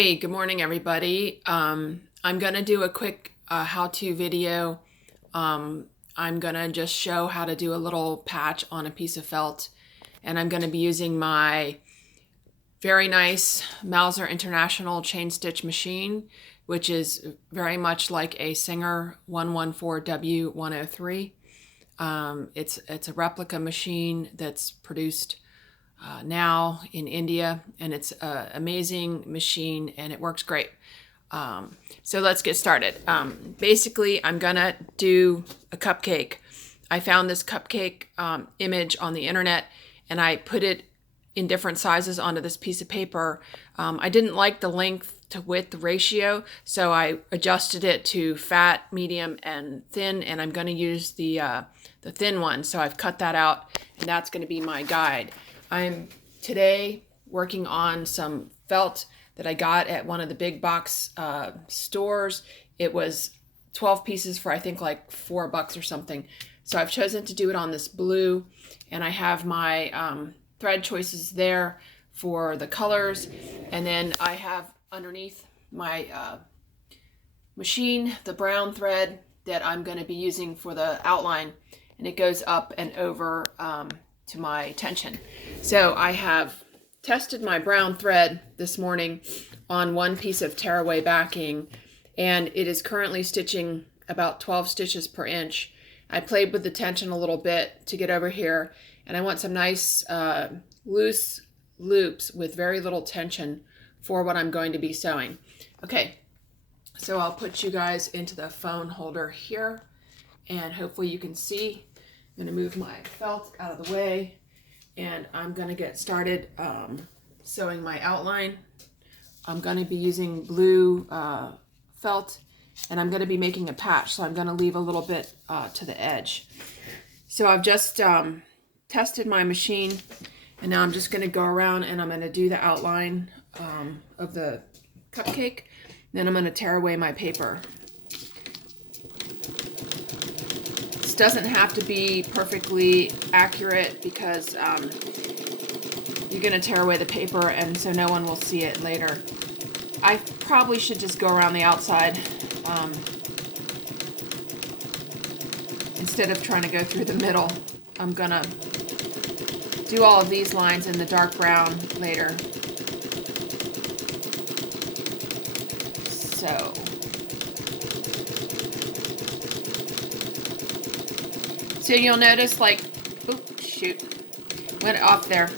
Hey, good morning, everybody. I'm gonna do a quick how-to video. I'm gonna just show how to do a little patch on a piece of felt, and I'm gonna be using my very nice Mauzer International Chainstitch machine, which is very much like a Singer 114W103. It's a replica machine that's produced now in India, and it's an amazing machine and it works great. So let's get started. Basically, I'm gonna do a cupcake. I found this cupcake image on the internet and I put it in different sizes onto this piece of paper. I didn't like the length to width ratio, so I adjusted it to fat, medium, and thin, and I'm going to use the thin one. So I've cut that out, and that's going to be my guide. I'm today working on some felt that I got at one of the big box stores. It was 12 pieces for I think like $4 or something. So I've chosen to do it on this blue, and I have my thread choices there for the colors, and then I have underneath my machine the brown thread that I'm going to be using for the outline, and it goes up and over to my tension. So I have tested my brown thread this morning on one piece of tearaway backing, and it is currently stitching about 12 stitches per inch. I played with the tension a little bit to get over here, and I want some nice loose loops with very little tension for what I'm going to be sewing. Okay, so I'll put you guys into the phone holder here, and hopefully you can see. I'm going to move my felt out of the way, and I'm going to get started sewing my outline. I'm going to be using blue felt, and I'm going to be making a patch, so I'm going to leave a little bit to the edge. So I've just tested my machine, and now I'm just going to go around and I'm going to do the outline of the cupcake. Then I'm going to tear away my paper. This doesn't have to be perfectly accurate because you're going to tear away the paper, and so no one will see it later. I probably should just go around the outside instead of trying to go through the middle. I'm going to do all of these lines in the dark brown later. So you'll notice, like, oops, shoot, went off there.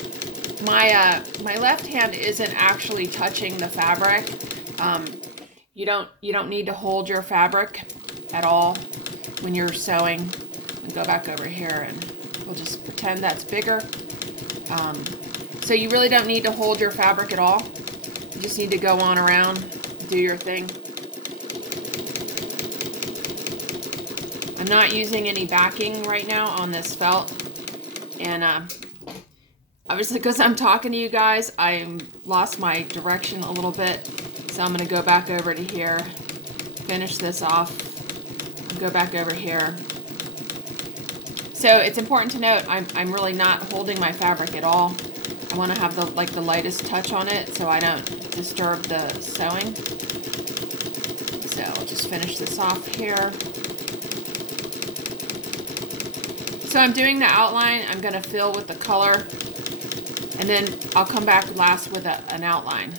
My left hand isn't actually touching the fabric. You don't need to hold your fabric at all when you're sewing. I'll go back over here and we'll just pretend that's bigger. So you really don't need to hold your fabric at all. You just need to go on around, do your thing. I'm not using any backing right now on this felt, and obviously because I'm talking to you guys, I lost my direction a little bit, so I'm going to go back over to here, finish this off, and go back over here. So it's important to note I'm really not holding my fabric at all. I want to have the lightest touch on it so I don't disturb the sewing. So I'll just finish this off here. So I'm doing the outline. I'm going to fill with the color, and then I'll come back last with an outline.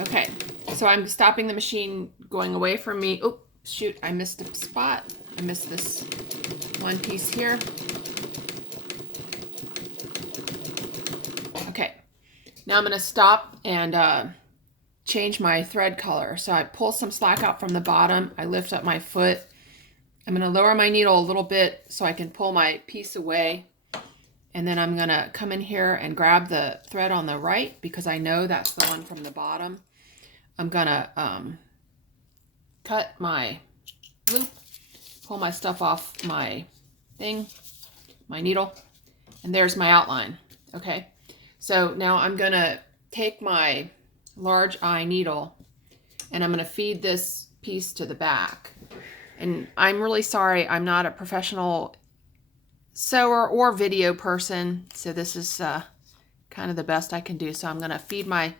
Okay, so I'm stopping the machine, going away from me. Oh, shoot, I missed a spot. I missed this one piece here. Okay, now I'm going to stop and change my thread color. So I pull some slack out from the bottom. I lift up my foot. I'm going to lower my needle a little bit so I can pull my piece away. And then I'm going to come in here and grab the thread on the right because I know that's the one from the bottom. I'm going to cut my loop, pull my stuff off my thing, my needle, and there's my outline. Okay, so now I'm going to take my large eye needle and I'm going to feed this piece to the back. And I'm really sorry, I'm not a professional sewer or video person, so this is kind of the best I can do. So I'm going to feed my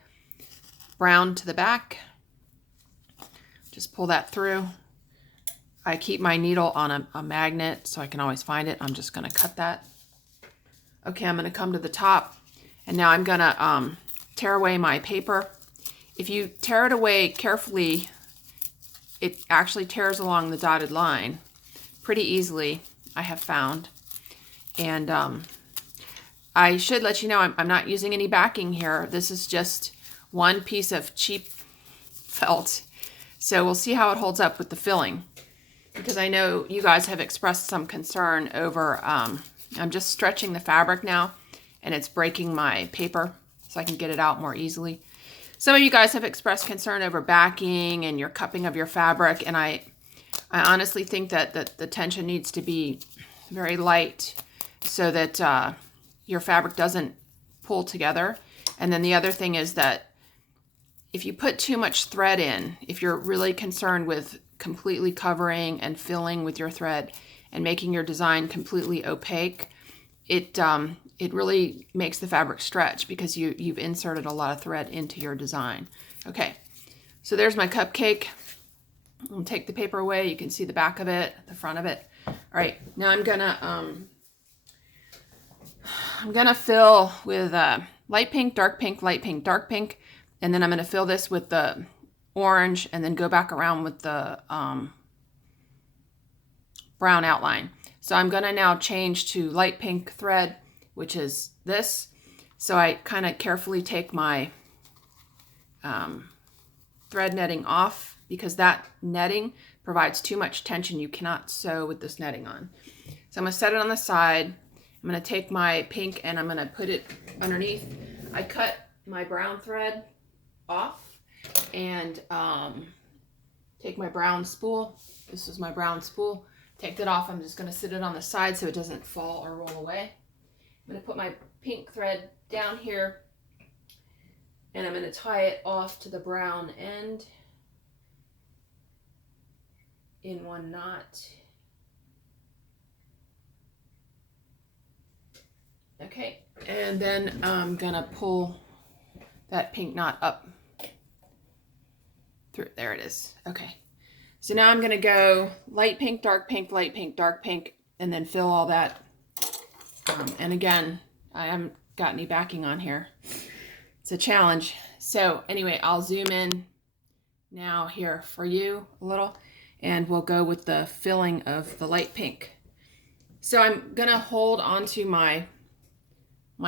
brown to the back. Just pull that through. I keep my needle on a magnet so I can always find it. I'm just going to cut that. Okay, I'm going to come to the top, and now I'm going to tear away my paper. If you tear it away carefully, it actually tears along the dotted line pretty easily, I have found. And I should let you know I'm not using any backing here. This is just one piece of cheap felt. So we'll see how it holds up with the filling, because I know you guys have expressed some concern over, I'm just stretching the fabric now and it's breaking my paper so I can get it out more easily. Some of you guys have expressed concern over backing and your cupping of your fabric, and I honestly think that the tension needs to be very light so that your fabric doesn't pull together. And then the other thing is that if you put too much thread in, if you're really concerned with completely covering and filling with your thread and making your design completely opaque, it really makes the fabric stretch because you've inserted a lot of thread into your design. Okay, so there's my cupcake. I'll take the paper away. You can see the back of it, the front of it. All right, now I'm gonna fill with light pink, dark pink, light pink, dark pink, and then I'm gonna fill this with the orange and then go back around with the brown outline. So I'm gonna now change to light pink thread, which is this. So I kind of carefully take my thread netting off, because that netting provides too much tension. You cannot sew with this netting on. So I'm gonna set it on the side. I'm gonna take my pink and I'm gonna put it underneath. I cut my brown thread off and take my brown spool. This is my brown spool. Take that off. I'm just gonna sit it on the side so it doesn't fall or roll away. I'm going to put my pink thread down here and I'm going to tie it off to the brown end in one knot. Okay, and then I'm going to pull that pink knot up through. There it is. Okay, so now I'm going to go light pink, dark pink, light pink, dark pink, and then fill all that. And again, I haven't got any backing on here. It's a challenge. So anyway, I'll zoom in now here for you a little, and we'll go with the filling of the light pink. So I'm gonna hold onto my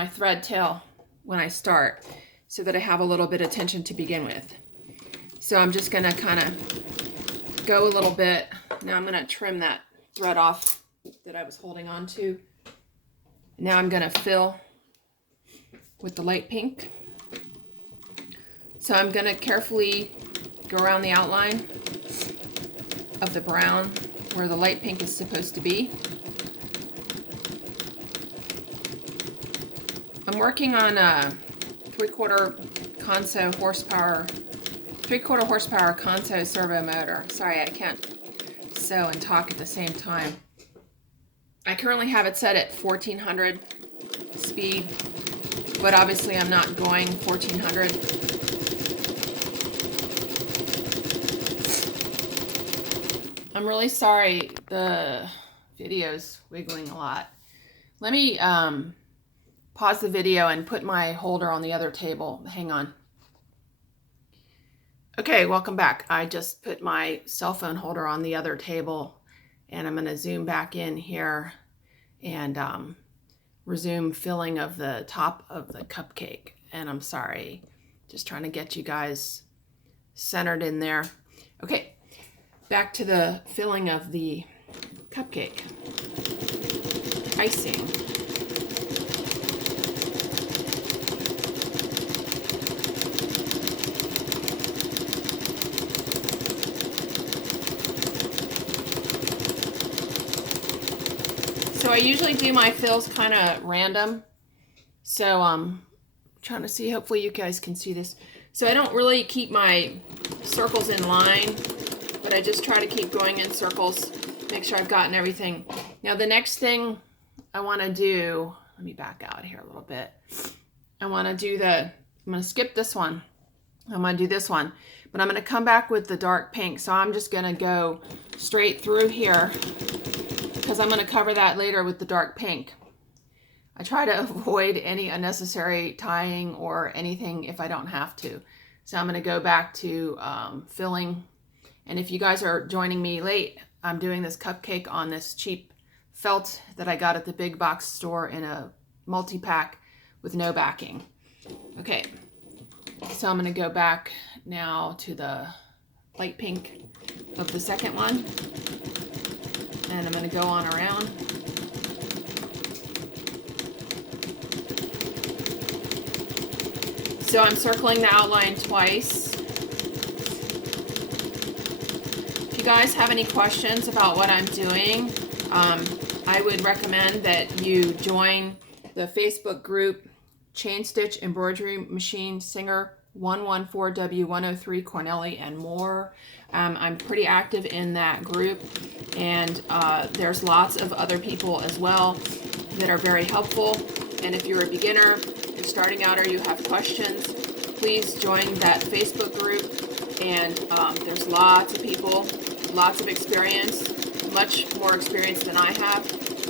thread tail when I start so that I have a little bit of tension to begin with. So I'm just gonna kind of go a little bit. Now I'm gonna trim that thread off that I was holding on to. Now I'm going to fill with the light pink. So I'm going to carefully go around the outline of the brown where the light pink is supposed to be. I'm working on a 3/4 horsepower Conso servo motor. Sorry, I can't sew and talk at the same time. I currently have it set at 1400 speed, but obviously I'm not going 1400. I'm really sorry, the video's wiggling a lot. Let me pause the video and put my holder on the other table. Hang on. Okay, welcome back. I just put my cell phone holder on the other table, and I'm going to zoom back in here and resume filling of the top of the cupcake. And I'm sorry, just trying to get you guys centered in there. Okay, back to the filling of the cupcake. Icing. So I usually do my fills kind of random. So I'm trying to see, hopefully you guys can see this. So I don't really keep my circles in line, but I just try to keep going in circles, make sure I've gotten everything. Now the next thing I want to do, let me back out here a little bit. I want to do I'm going to skip this one. I'm going to do this one, but I'm going to come back with the dark pink. So I'm just going to go straight through here because I'm going to cover that later with the dark pink. I try to avoid any unnecessary tying or anything if I don't have to. So I'm going to go back to filling. And if you guys are joining me late, I'm doing this cupcake on this cheap felt that I got at the big box store in a multi-pack with no backing. Okay, so I'm going to go back now to the light pink of the second one. And I'm going to go on around. So I'm circling the outline twice. If you guys have any questions about what I'm doing, I would recommend that you join the Facebook group Chainstitch Embroidery Machine Singer 114W103 Cornelli and more. I'm pretty active in that group, and there's lots of other people as well that are very helpful. And if you're a beginner, you're starting out, or you have questions, please join that Facebook group. And there's lots of people, lots of experience, much more experience than I have,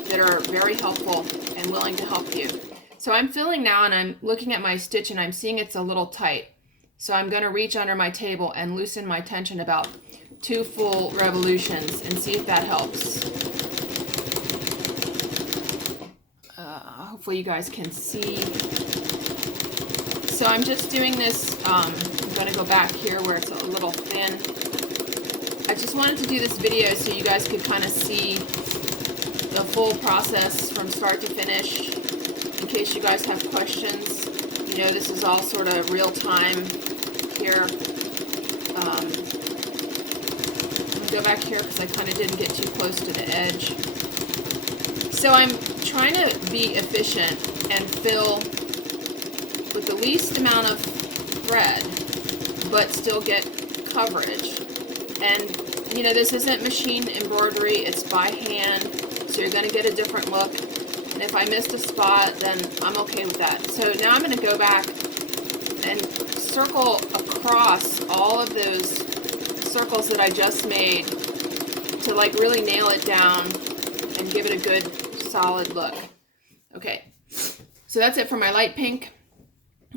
that are very helpful and willing to help you. So I'm filling now, and I'm looking at my stitch, and I'm seeing it's a little tight. So I'm going to reach under my table and loosen my tension about 2 full revolutions and see if that helps. Hopefully you guys can see. So I'm just doing this. I'm going to go back here where it's a little thin. I just wanted to do this video so you guys could kind of see the full process from start to finish. In case you guys have questions, you know, this is all sort of real time here. I'm going to go back here because I kind of didn't get too close to the edge. So I'm trying to be efficient and fill with the least amount of thread, but still get coverage. And you know, this isn't machine embroidery, it's by hand, so you're going to get a different look. And if I missed a spot, then I'm okay with that. So now I'm going to go back and circle across all of those circles that I just made to like really nail it down and give it a good solid look. Okay, so that's it for my light pink.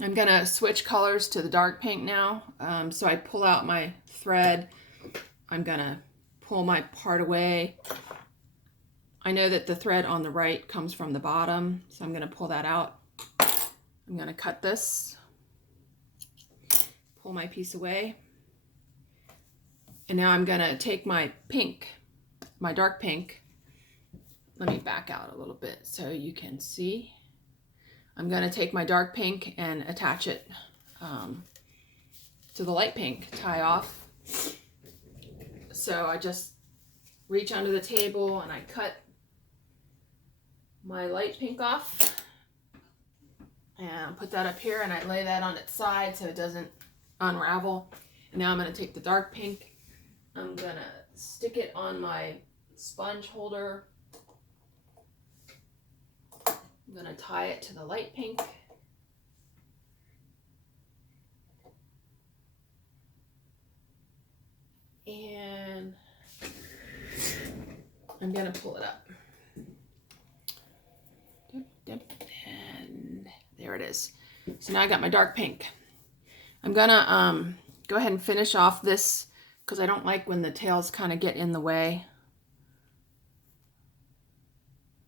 I'm going to switch colors to the dark pink now. So I pull out my thread. I'm going to pull my part away. I know that the thread on the right comes from the bottom, so I'm going to pull that out. I'm going to cut this, pull my piece away, and now I'm going to take my pink, my dark pink. Let me back out a little bit so you can see. I'm going to take my dark pink and attach it to the light pink, tie off. So I just reach under the table and I cut my light pink off and put that up here, and I lay that on its side so it doesn't unravel. And now I'm going to take the dark pink. I'm going to stick it on my sponge holder. I'm going to tie it to the light pink. And I'm going to pull it up. And there it is. So now I got my dark pink. I'm going to go ahead and finish off this because I don't like when the tails kind of get in the way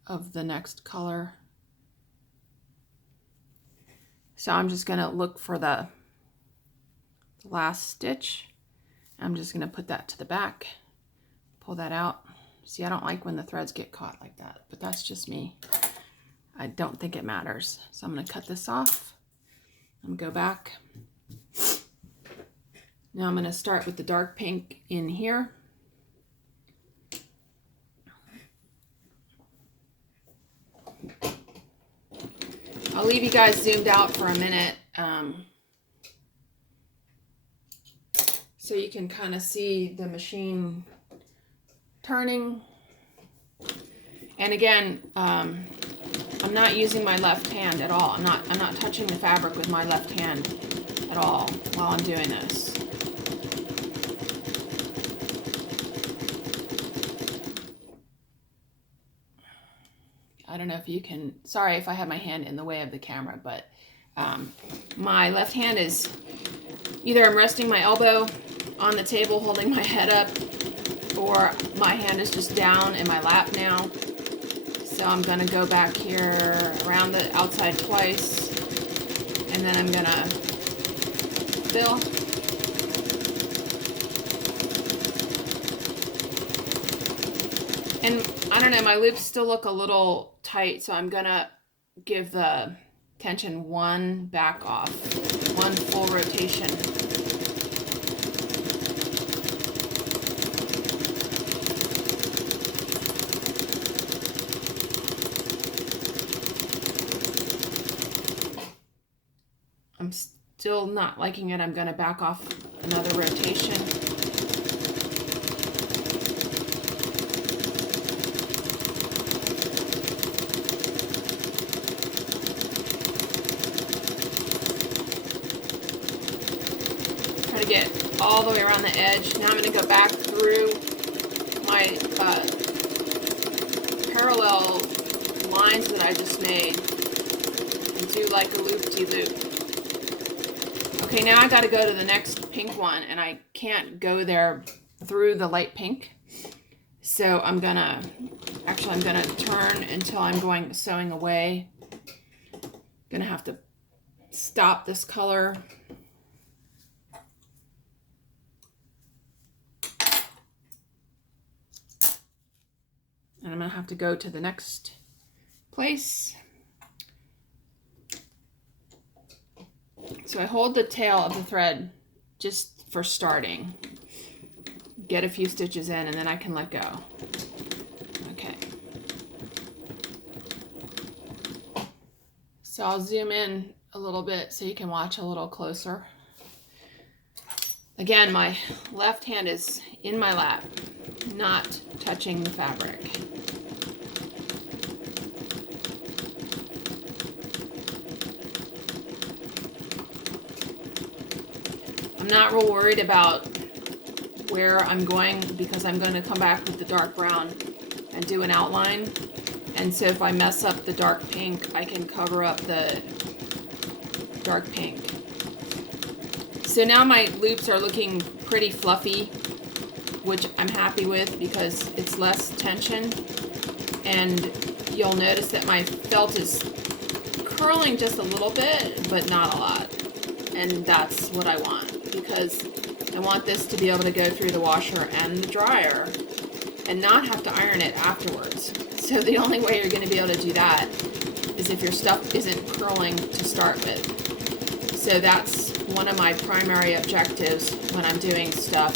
of the next color. So I'm just going to look for the last stitch. I'm just going to put that to the back, pull that out. See, I don't like when the threads get caught like that, but that's just me. I don't think it matters. So I'm going to cut this off. I'm going to go back. Now I'm going to start with the dark pink in here. I'll leave you guys zoomed out for a minute so you can kind of see the machine turning. And again, I'm not using my left hand at all. I'm not touching the fabric with my left hand. at all while I'm doing this. I don't know if you can, sorry if I have my hand in the way of the camera, but my left hand is, either I'm resting my elbow on the table holding my head up, or my hand is just down in my lap now. So I'm gonna go back here around the outside twice, and then I'm gonna fill. And I don't know, my loops still look a little tight, so I'm gonna give the tension one back off, one full rotation. I'm still not liking it. I'm gonna back off another rotation. To get all the way around the edge. Now I'm going to go back through my parallel lines that I just made and do like a loop-de-loop. Okay, now I got to go to the next pink one, and I can't go there through the light pink. So I'm gonna turn until I'm going sewing away. Gonna have to stop this color. And I'm going to have to go to the next place. So I hold the tail of the thread just for starting. Get a few stitches in, and then I can let go. Okay. So I'll zoom in a little bit so you can watch a little closer. Again, my left hand is in my lap, not touching the fabric. I'm not real worried about where I'm going because I'm going to come back with the dark brown and do an outline. And so if I mess up the dark pink, I can cover up the dark pink. So now my loops are looking pretty fluffy, which I'm happy with because it's less tension. And you'll notice that my felt is curling just a little bit, but not a lot. And that's what I want, because I want this to be able to go through the washer and the dryer and not have to iron it afterwards. So the only way you're going to be able to do that is if your stuff isn't curling to start with. So that's one of my primary objectives when I'm doing stuff,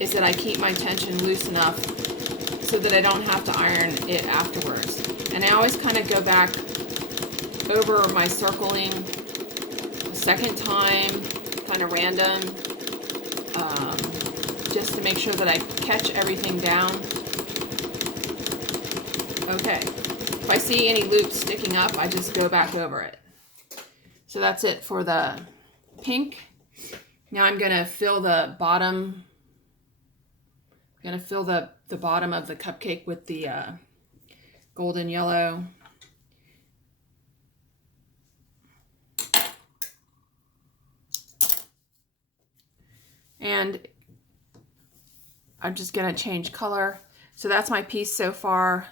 is that I keep my tension loose enough so that I don't have to iron it afterwards. And I always kind of go back over my circling a second time, kind of random, just to make sure that I catch everything down. Okay, if I see any loops sticking up, I just go back over it. So that's it for the pink. Now I'm going to fill the bottom. I'm going to fill the bottom of the cupcake with the golden yellow. And I'm just going to change color. So that's my piece so far.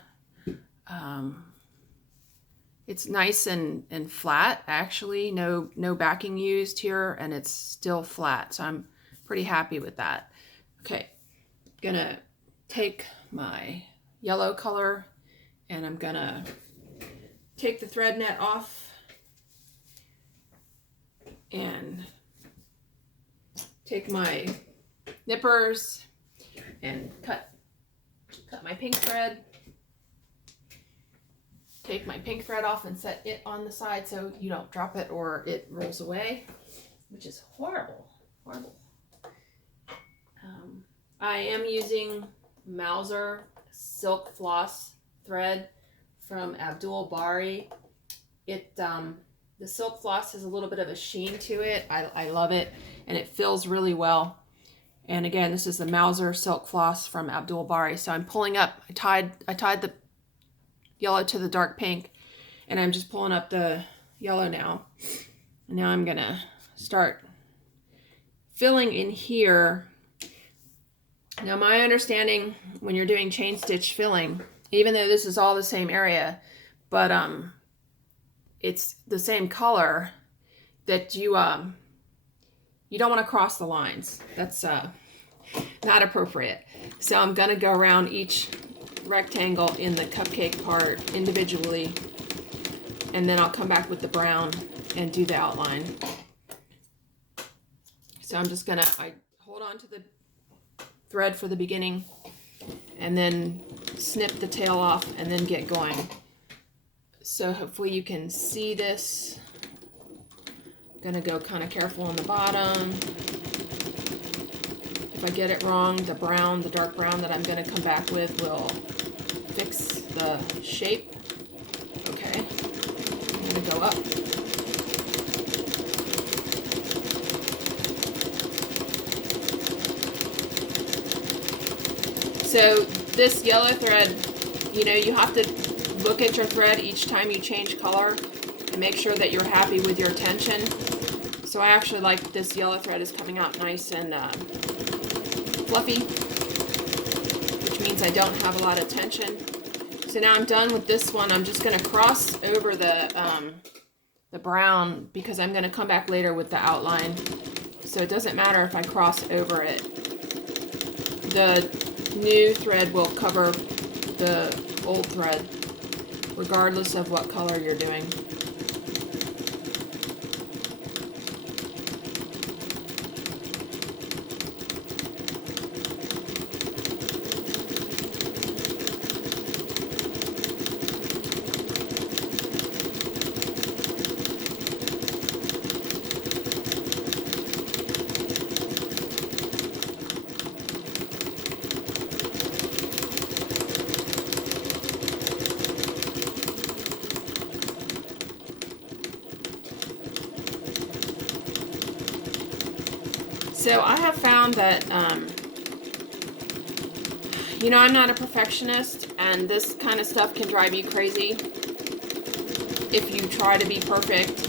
It's nice and flat, actually. No backing used here, and it's still flat. So I'm pretty happy with that. Okay, I'm gonna take my yellow color, and I'm gonna take the thread net off and take my nippers and cut my pink thread. Take my pink thread off and set it on the side so you don't drop it or it rolls away, which is horrible, horrible. I am using Mauzer silk floss thread from Abdul Bari. It The silk floss has a little bit of a sheen to it. I love it, and it fills really well. And again, this is the Mauzer silk floss from Embroidery. So I'm pulling up, I tied the yellow to the dark pink, and I'm just pulling up the yellow now. And now I'm gonna start filling in here. Now my understanding when you're doing chain stitch filling, even though this is all the same area, but it's the same color, that you don't want to cross the lines. That's not appropriate. So I'm gonna go around each rectangle in the cupcake part individually, and then I'll come back with the brown and do the outline. So I'm just gonna, I hold on to the thread for the beginning and then snip the tail off and then get going. So hopefully you can see this. I'm gonna go kind of careful on the bottom. If I get it wrong, the brown, the dark brown that I'm gonna come back with will fix the shape. Okay, I'm gonna go up. So this yellow thread, you know, you have to look at your thread each time you change color and make sure that you're happy with your tension. So I actually like this yellow thread is coming out nice and fluffy, which means I don't have a lot of tension. So now I'm done with this one. I'm just going to cross over the brown because I'm going to come back later with the outline. So it doesn't matter if I cross over it. The new thread will cover the old thread regardless of what color you're doing. So I have found that, you know, I'm not a perfectionist, and this kind of stuff can drive you crazy if you try to be perfect.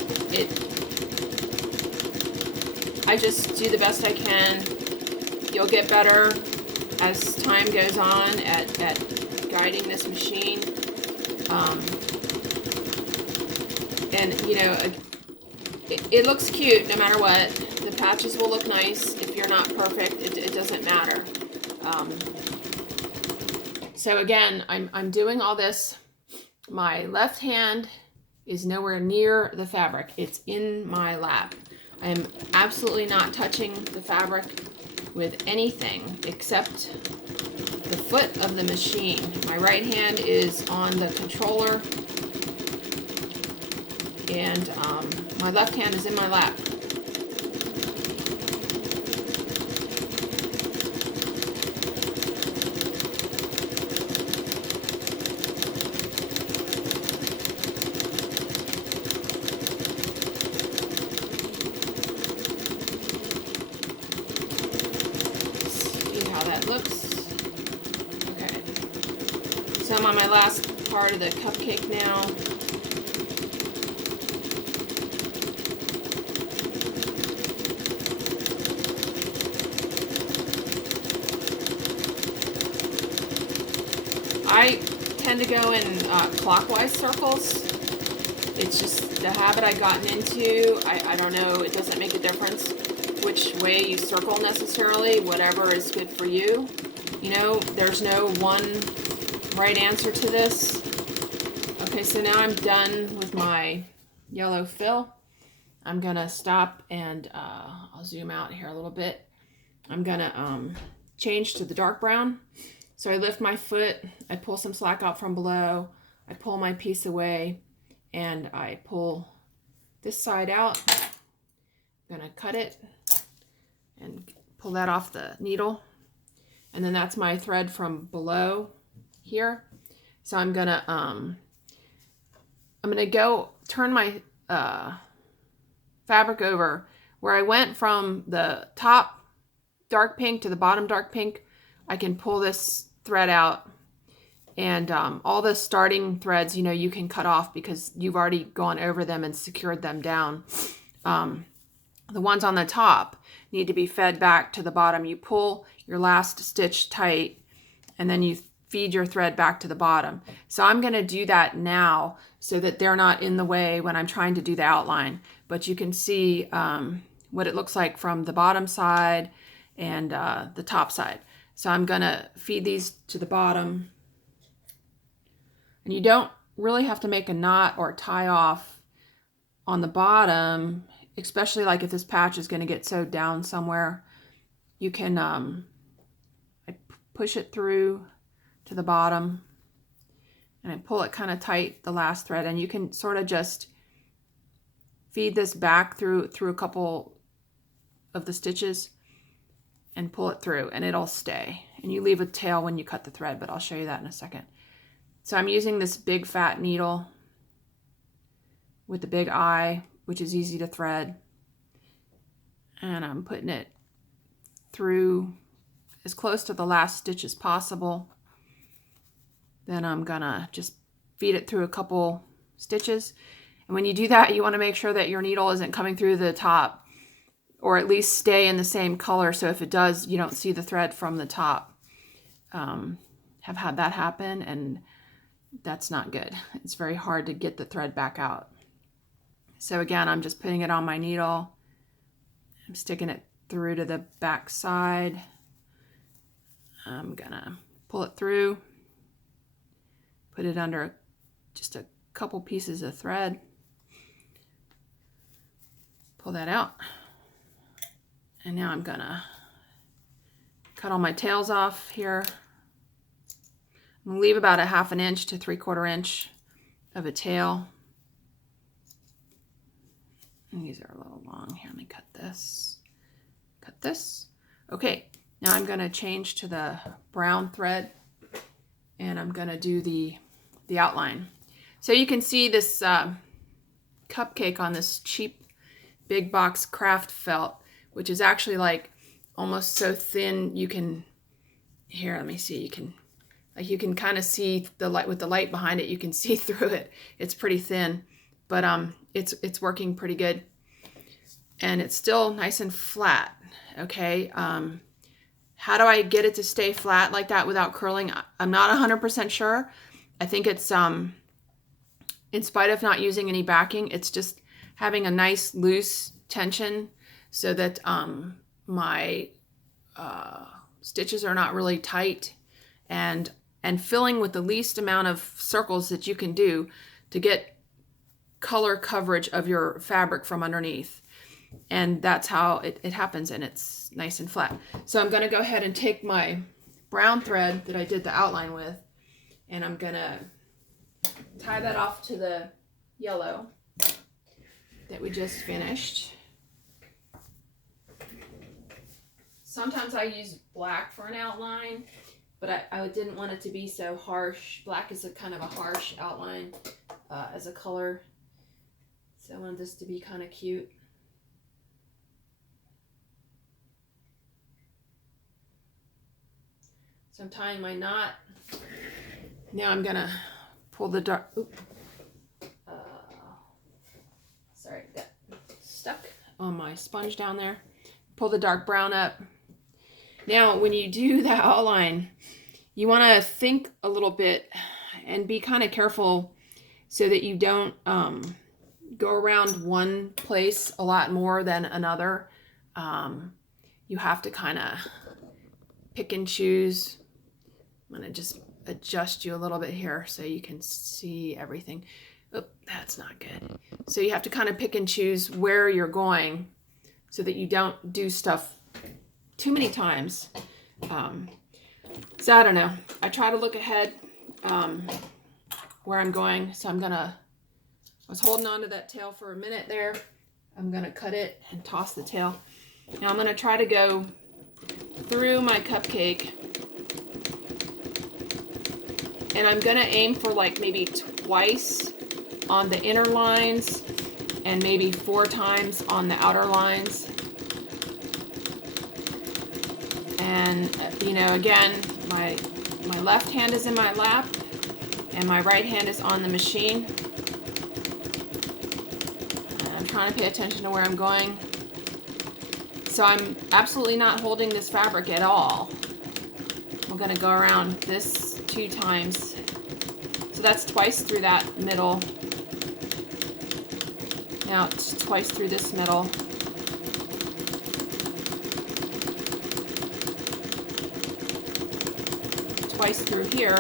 I just do the best I can. You'll get better as time goes on at guiding this machine. And, you know, it looks cute no matter what. The patches will look nice. If you're not perfect, it doesn't matter. So again, I'm doing all this. My left hand is nowhere near the fabric. It's in my lap. I'm absolutely not touching the fabric with anything except the foot of the machine. My right hand is on the controller, and my left hand is in my lap. So I'm on my last part of the cupcake now. I tend to go in clockwise circles. It's just the habit I've gotten into. I don't know, it doesn't make a difference which way you circle necessarily, whatever is good for you. You know, there's no one right answer to this. Okay, so now I'm done with my yellow fill. I'm gonna stop and I'll zoom out here a little bit. I'm gonna change to the dark brown. So I lift my foot, I pull some slack out from below, I pull my piece away, and I pull this side out. I'm gonna cut it and pull that off the needle. And then that's my thread from below here. So I'm gonna go turn my fabric over, where I went from the top dark pink to the bottom dark pink, I can pull this thread out, and all the starting threads, you know, you can cut off because you've already gone over them and secured them down. The ones on the top need to be fed back to the bottom. You pull your last stitch tight, and then you feed your thread back to the bottom. So I'm going to do that now so that they're not in the way when I'm trying to do the outline. But you can see what it looks like from the bottom side and the top side. So I'm going to feed these to the bottom. And you don't really have to make a knot or tie off on the bottom, especially like if this patch is going to get sewed down somewhere. You can I push it through to the bottom, and I pull it kind of tight, the last thread, and you can sort of just feed this back through a couple of the stitches and pull it through, and it'll stay. And you leave a tail when you cut the thread, but I'll show you that in a second. So I'm using this big fat needle with the big eye, which is easy to thread, and I'm putting it through as close to the last stitch as possible. Then I'm gonna just feed it through a couple stitches. And when you do that, you want to make sure that your needle isn't coming through the top, or at least stay in the same color, so if it does, you don't see the thread from the top. Have had that happen, and that's not good. It's very hard to get the thread back out. So again, I'm just putting it on my needle. I'm sticking it through to the back side. I'm gonna pull it through, put it under just a couple pieces of thread, pull that out, and now I'm gonna cut all my tails off here. I'm gonna leave about a 1/2 inch to 3/4 inch of a tail. And these are a little long here. Let me cut this. Cut this. Okay, now I'm gonna change to the brown thread, and I'm gonna do the outline. So you can see this cupcake on this cheap big box craft felt, which is actually like almost so thin you can, here, let me see, you can kind of see the light with the light behind it. You can see through it. It's pretty thin, but it's working pretty good, and it's still nice and flat. Okay, how do I get it to stay flat like that without curling? I'm not 100% sure. I think it's in spite of not using any backing, it's just having a nice loose tension so that my stitches are not really tight, and filling with the least amount of circles that you can do to get color coverage of your fabric from underneath. And that's how it happens, and it's nice and flat. So I'm going to go ahead and take my brown thread that I did the outline with, and I'm going to tie that off to the yellow that we just finished. Sometimes I use black for an outline, but I didn't want it to be so harsh. Black is a kind of a harsh outline as a color, so I wanted this to be kind of cute. So I'm tying my knot. Now I'm gonna pull the dark, sorry, got stuck on my sponge down there. Pull the dark brown up. Now, when you do that outline, you want to think a little bit and be kind of careful so that you don't go around one place a lot more than another. You have to kind of pick and choose. I'm going to just adjust you a little bit here so you can see everything. Oh, that's not good. So you have to kind of pick and choose where you're going so that you don't do stuff too many times. So I don't know. I try to look ahead where I'm going. So I was holding on to that tail for a minute there. I'm going to cut it and toss the tail. Now I'm going to try to go through my cupcake, and I'm going to aim for like maybe twice on the inner lines and maybe 4 times on the outer lines. And you know, again, my left hand is in my lap and my right hand is on the machine. And I'm trying to pay attention to where I'm going. So I'm absolutely not holding this fabric at all. I'm going to go around this 2 times. So that's twice through that middle. Now it's twice through this middle. Twice through here.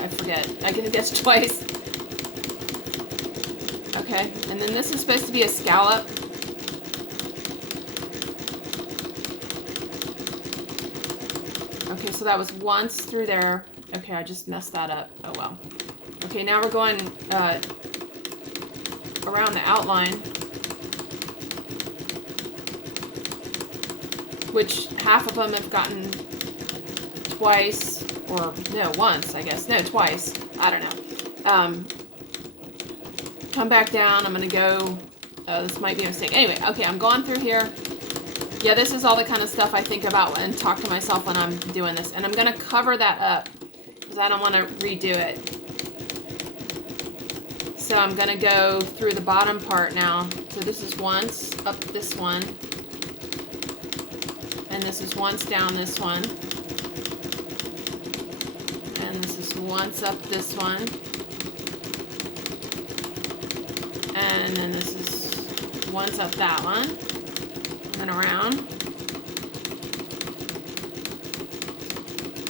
I forget. I think that's twice. Okay, and then this is supposed to be a scallop. Okay, so that was once through there. Okay, I just messed that up. Oh well. Okay, now we're going around the outline, which half of them have gotten twice, or no, once, I guess. No, twice. I don't know. Come back down. I'm going to go, this might be a mistake. Anyway, okay, I'm going through here. Yeah, this is all the kind of stuff I think about and talk to myself when I'm doing this. And I'm going to cover that up because I don't want to redo it. So I'm going to go through the bottom part now. So this is once up this one. And this is once down this one. And this is once up this one. And then this is once up that one. And around.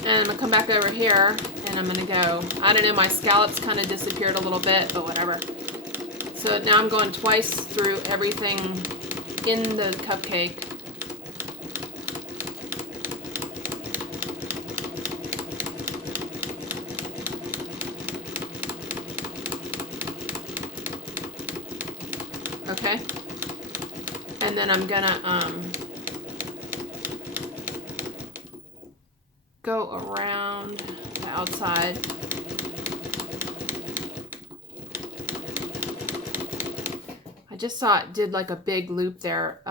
And I'm going to come back over here. And I'm going to go, I don't know, my scallops kind of disappeared a little bit, but whatever. So now I'm going twice through everything in the cupcake. Okay. And then I'm gonna go around the outside. I just saw it did like a big loop there,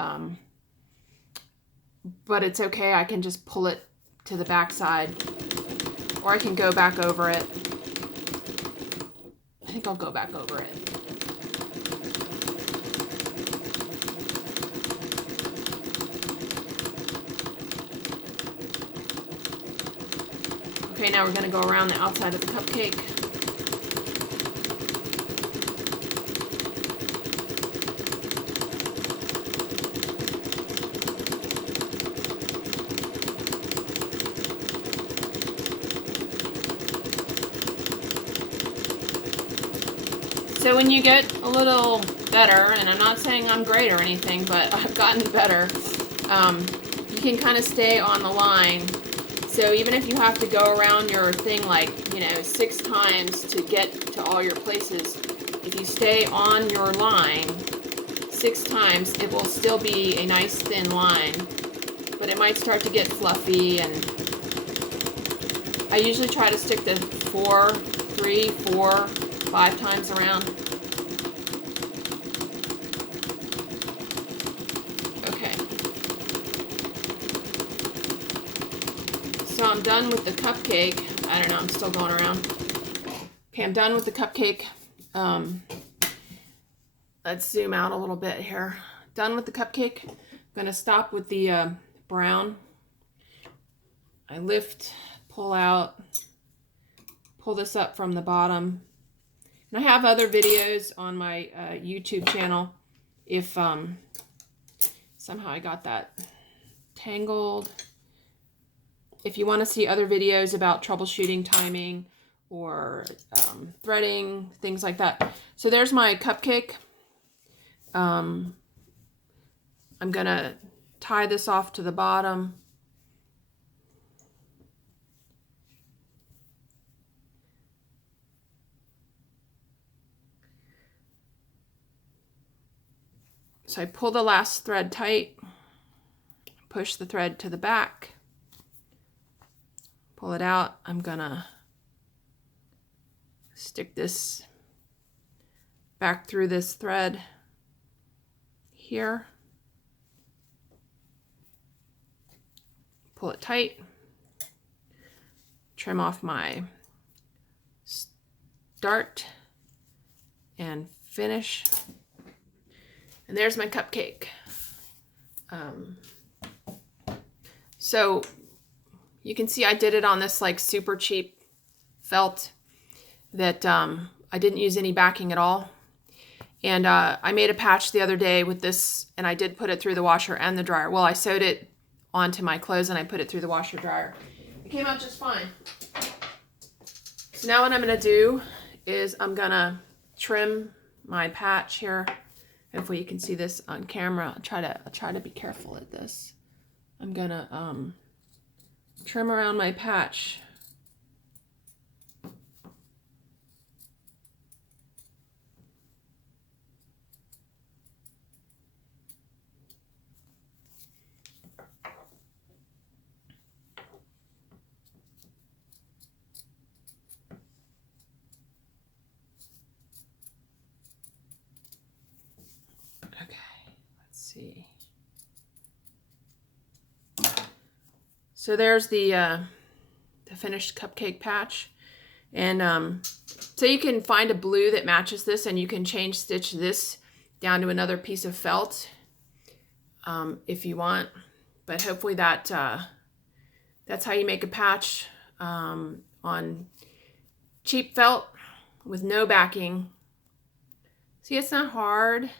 but it's okay. I can just pull it to the back side, or I can go back over it. I think I'll go back over it. Okay, now we're going to go around the outside of the cupcake. So when you get a little better, and I'm not saying I'm great or anything, but I've gotten better, you can kind of stay on the line. So even if you have to go around your thing like, 6 times to get to all your places, if you stay on your line 6 times, it will still be a nice thin line, but it might start to get fluffy. And I usually try to stick to 3, 4, 5 times around. So I'm done with the cupcake. I don't know, I'm still going around. Okay, I'm done with the cupcake. Let's zoom out a little bit here. Done with the cupcake. I'm gonna stop with the brown. I lift, pull out, pull this up from the bottom. And I have other videos on my YouTube channel. If somehow I got that tangled. If you want to see other videos about troubleshooting timing or threading, things like that. So there's my cupcake. I'm going to tie this off to the bottom. So I pull the last thread tight, push the thread to the back. Pull it out. I'm gonna stick this back through this thread here. Pull it tight. Trim off my start and finish. And there's my cupcake. So you can see I did it on this like super cheap felt that I didn't use any backing at all. And I made a patch the other day with this, and I did put it through the washer and the dryer. Well, I sewed it onto my clothes and I put it through the washer dryer. It came out just fine. So now what I'm gonna do is I'm gonna trim my patch here. Hopefully you can see this on camera. I'll try to be careful at this. I'm gonna trim around my patch. Okay, let's see. So there's the finished cupcake patch, and so you can find a blue that matches this, and you can chain stitch this down to another piece of felt if you want. But hopefully that's how you make a patch on cheap felt with no backing. See, it's not hard.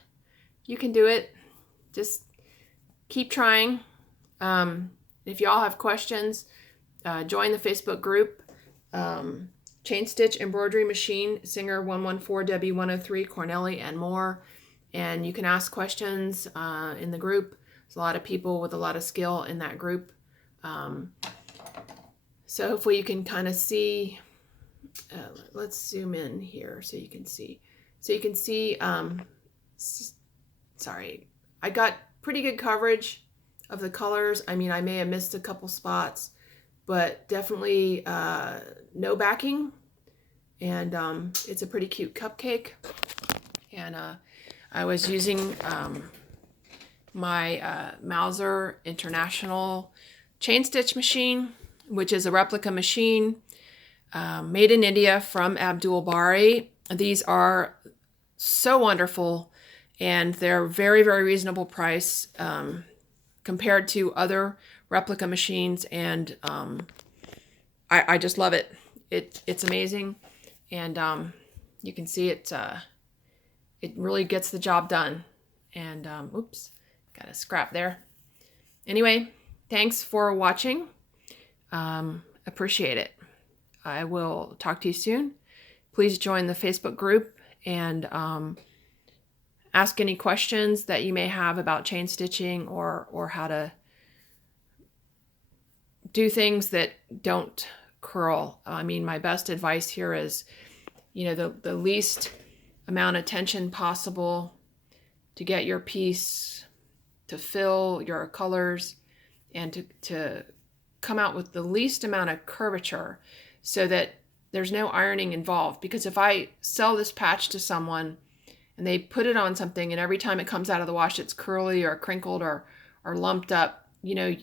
You can do it. Just keep trying. If y'all have questions, join the Facebook group, Chainstitch Embroidery Machine, Singer 114, Debbie 103, Cornelli, and more. And you can ask questions in the group. There's a lot of people with a lot of skill in that group. So hopefully you can kind of see. Let's zoom in here so you can see. So you can see, sorry, I got pretty good coverage of the colors. I mean, I may have missed a couple spots, but definitely no backing. And it's a pretty cute cupcake. And I was using my Mauzer International Chainstitch machine, which is a replica machine made in India from Abdul Bari. These are so wonderful, and they're very, very reasonable price compared to other replica machines, and I just love it. It's amazing, and you can see it really gets the job done. And oops, got a scrap there. Anyway, thanks for watching. Appreciate it. I will talk to you soon. Please join the Facebook group and ask any questions that you may have about chain stitching or how to do things that don't curl. I mean, my best advice here is, you know, the least amount of tension possible to get your piece to fill your colors and to come out with the least amount of curvature so that there's no ironing involved. Because if I sell this patch to someone and they put it on something and every time it comes out of the wash it's curly or crinkled or lumped up, you know,